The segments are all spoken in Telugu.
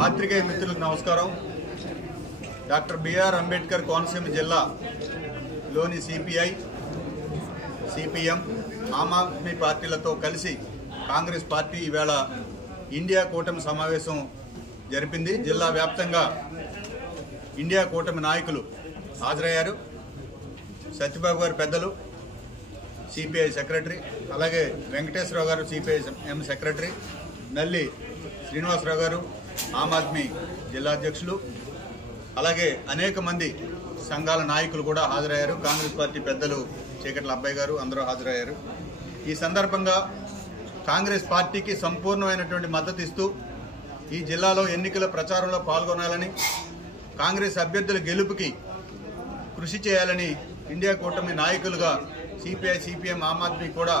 పాత్రికేయ మిత్రులకు నమస్కారం. డాక్టర్ బిఆర్ అంబేద్కర్ కోనసీమ జిల్లాలోని సిపిఐ, సిపిఎం, ఆమ్ ఆద్మీ పార్టీలతో కలిసి కాంగ్రెస్ పార్టీ ఈవేళ ఇండియా కూటమి సమావేశం జరిపింది. జిల్లా వ్యాప్తంగా ఇండియా కూటమి నాయకులు హాజరయ్యారు. సత్యబాబు గారు పెద్దలు, సిపిఐ సెక్రటరీ, అలాగే వెంకటేశ్వరరావు గారు సిపిఐ సెక్రటరీ, నల్లి శ్రీనివాసరావు గారు ఆమ్ ఆద్మీ జిల్లా అధ్యక్షులు, అలాగే అనేక మంది సంఘాల నాయకులు కూడా హాజరయ్యారు. కాంగ్రెస్ పార్టీ పెద్దలు చీకట్ల అబ్బాయి గారు అందరూ హాజరయ్యారు. ఈ సందర్భంగా కాంగ్రెస్ పార్టీకి సంపూర్ణమైనటువంటి మద్దతు ఇస్తూ ఈ జిల్లాలో ఎన్నికల ప్రచారంలో పాల్గొనాలని, కాంగ్రెస్ అభ్యర్థుల గెలుపుకి కృషి చేయాలని ఇండియా కూటమి నాయకులుగా సిపిఐ, సిపిఎం, ఆమ్ ఆద్మీ కూడా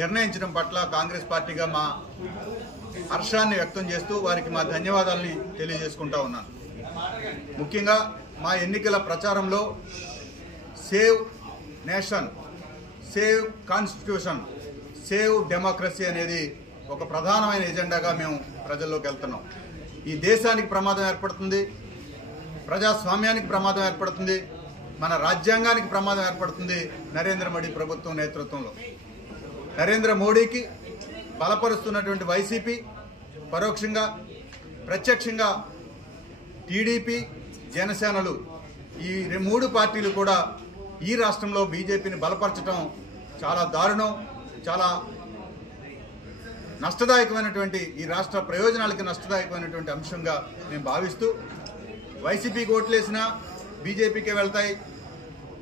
నిర్ణయించడం పట్ల కాంగ్రెస్ పార్టీగా మా హర్షాన్ని వ్యక్తం చేస్తూ వారికి మా ధన్యవాదాలని తెలియజేసుకుంటా ఉన్నాను. ముఖ్యంగా మా ఎన్నికల ప్రచారంలో save nation, save constitution, save democracy అనేది ఒక ప్రధానమైన ఎజెండాగా మేము ప్రజల్లోకి వెళ్తున్నాం. ఈ దేశానికి ప్రమాదం ఏర్పడుతుంది, ప్రజాస్వామ్యానికి ప్రమాదం ఏర్పడుతుంది, మన రాజ్యాంగానికి ప్రమాదం ఏర్పడుతుంది నరేంద్ర మోడీ ప్రభుత్వం నేతృత్వంలో. నరేంద్ర మోడీకి బలపరుస్తున్నటువంటి వైసీపీ, పరోక్షంగా ప్రత్యక్షంగా టీడీపీ, జనసేనలు, ఈ మూడు పార్టీలు కూడా ఈ రాష్ట్రంలో బీజేపీని బలపరచడం చాలా దారుణం, చాలా నష్టదాయకమైనటువంటి, ఈ రాష్ట్ర ప్రయోజనాలకి నష్టదాయకమైనటువంటి అంశంగా మేము భావిస్తూ, వైసీపీకి ఓట్లేసినా బీజేపీకే వెళ్తాయి,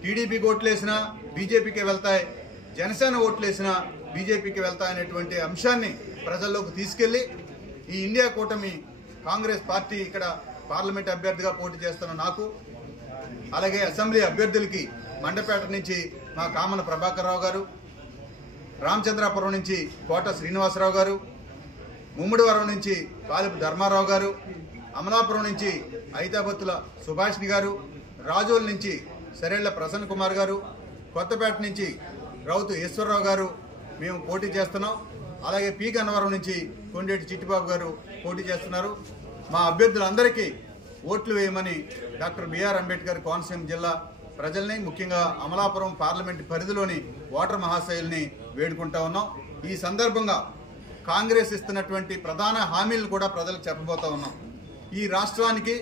టీడీపీకి ఓట్లేసినా బీజేపీకే వెళ్తాయి, జనసేన ఓట్లేసినా బీజేపీకి వెళ్తాయనేటువంటి అంశాన్ని ప్రజల్లోకి తీసుకెళ్లి ఈ ఇండియా కూటమి కాంగ్రెస్ పార్టీ ఇక్కడ పార్లమెంట్ అభ్యర్థిగా పోటీ చేస్తున్న నాకు, అలాగే అసెంబ్లీ అభ్యర్థులకి మండపేట నుంచి మా కామన ప్రభాకర్ రావు గారు, రామచంద్రాపురం నుంచి కోట శ్రీనివాసరావు గారు, ముమ్మడివరం నుంచి పాలెపు ధర్మారావు గారు, అమలాపురం నుంచి ఐతాబత్తుల సుభాష్ని గారు, రాజోల్ నుంచి సరేళ్ల ప్రసన్న కుమార్ గారు, కొత్తపేట నుంచి రౌతు ఈశ్వరరావు గారు మేము పోటీ చేస్తున్నాం. అలాగే పి గన్నవరం నుంచి కొండేటి చిట్టిబాబు గారు పోటీ చేస్తున్నారు. మా అభ్యర్థులందరికీ ఓట్లు వేయమని డాక్టర్ బిఆర్ అంబేద్కర్ కోనసీమ జిల్లా ప్రజల్ని, ముఖ్యంగా అమలాపురం పార్లమెంటు పరిధిలోని ఓటర్ మహాశయుల్ని వేడుకుంటా ఉన్నాం. ఈ సందర్భంగా కాంగ్రెస్ ఇస్తున్నటువంటి ప్రధాన హామీలను కూడా ప్రజలకు చెప్పబోతా ఉన్నాం. ఈ రాష్ట్రానికి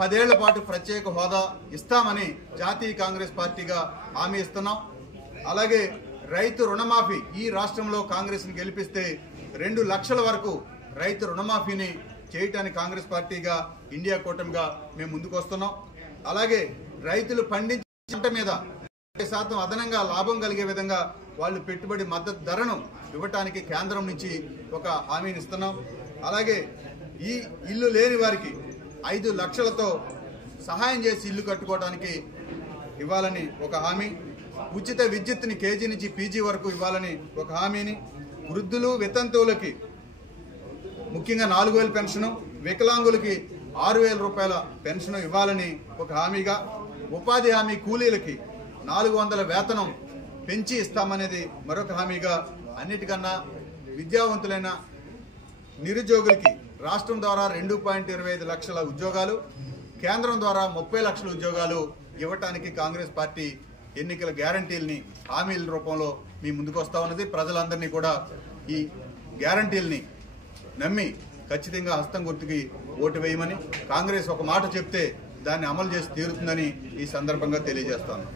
10 ఏళ్ల పాటు ప్రత్యేక హోదా ఇస్తామని జాతీయ కాంగ్రెస్ పార్టీగా హామీ ఇస్తున్నాం. అలాగే రైతు రుణమాఫీ, ఈ రాష్ట్రంలో కాంగ్రెస్ని గెలిపిస్తే 2 లక్షల వరకు రైతు రుణమాఫీని చేయటానికి కాంగ్రెస్ పార్టీగా ఇండియా కూటమిగా మేము ముందుకు వస్తున్నాం. అలాగే రైతులు పండించే పంట మీద 50% అదనంగా లాభం కలిగే విధంగా వాళ్ళు పెట్టుబడి మద్దతు ధరను ఇవ్వటానికి కేంద్రం నుంచి ఒక హామీని ఇస్తున్నాం. అలాగే ఈ ఇల్లు లేని వారికి 5 లక్షలతో సహాయం చేసి ఇల్లు కట్టుకోవడానికి ఇవ్వాలని ఒక హామీ, ఉచిత విద్యుత్ని కేజీ నుంచి పీజీ వరకు ఇవ్వాలని ఒక హామీని, వృద్ధులు వితంతువులకి ముఖ్యంగా 4,000 పెన్షను, వికలాంగులకి 6,000 రూపాయల పెన్షన్ ఇవ్వాలని ఒక హామీగా, ఉపాధి హామీ కూలీలకి 400 వేతనం పెంచి ఇస్తామనేది మరొక హామీగా, అన్నిటికన్నా విద్యావంతులైన నిరుద్యోగులకి రాష్ట్రం ద్వారా 2.25 లక్షల ఉద్యోగాలు, కేంద్రం ద్వారా 30 లక్షల ఉద్యోగాలు ఇవ్వటానికి కాంగ్రెస్ పార్టీ ఎన్నికల గ్యారంటీల్ని, హామీల రూపంలో మీ ముందుకు వస్తా ఉన్నది. ప్రజలందరినీ కూడా ఈ గ్యారంటీల్ని నమ్మి ఖచ్చితంగా హస్తం గుర్తుకి ఓటు వేయమని, కాంగ్రెస్ ఒక మాట చెప్తే దాన్ని అమలు చేసి తీరుతుందని ఈ సందర్భంగా తెలియజేస్తాను.